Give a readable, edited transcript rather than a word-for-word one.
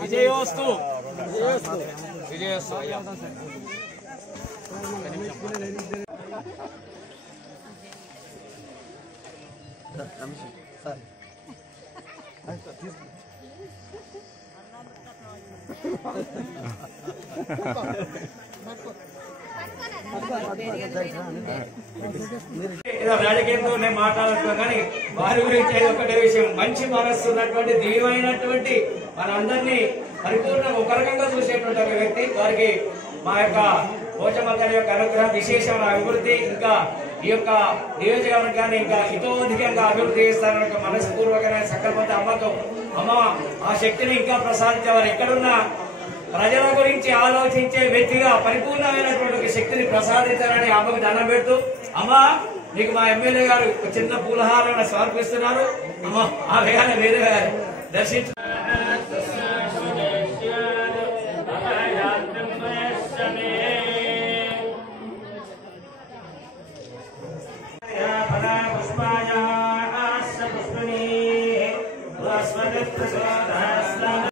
విజయోస్తు విజయోస్తు అయ్యా రాజకీయంతో నేను మాట్లాడుతున్నాను కానీ వారి గురించి ఒకటే విషయం, మంచి మనస్సు ఉన్నటువంటి దివ్యమైనటువంటి మనందరినీ పరిపూర్ణ ఒక రకంగా చూసేటువంటి ఒక వ్యక్తి. వారికి మా యొక్క పోచమ్మగారి యొక్క అనుగ్రహం, విశేషమైన అభివృద్ధి, ఇంకా ఈ యొక్క నియోజకవర్గాన్ని ఇంకా హితోధికంగా అభివృద్ధి చేస్తారని మనస్పూర్వకమైన సంకల్పంతో అమ్మతో అమ్మ ఆ శక్తిని ఇంకా ప్రసాదించేవారు. ఎక్కడున్న ప్రజల గురించి ఆలోచించే వ్యక్తిగా పరిపూర్ణమైనటువంటి శక్తిని ప్రసాదించాలని అమ్మకు దండం పెడుతూ, అమ్మ నీకు మా ఎమ్మెల్యే గారు చిన్న పూలహారాన్ని సమర్పిస్తున్నారు. అమ్మ ఆ వేగానే వేరే దర్శించు.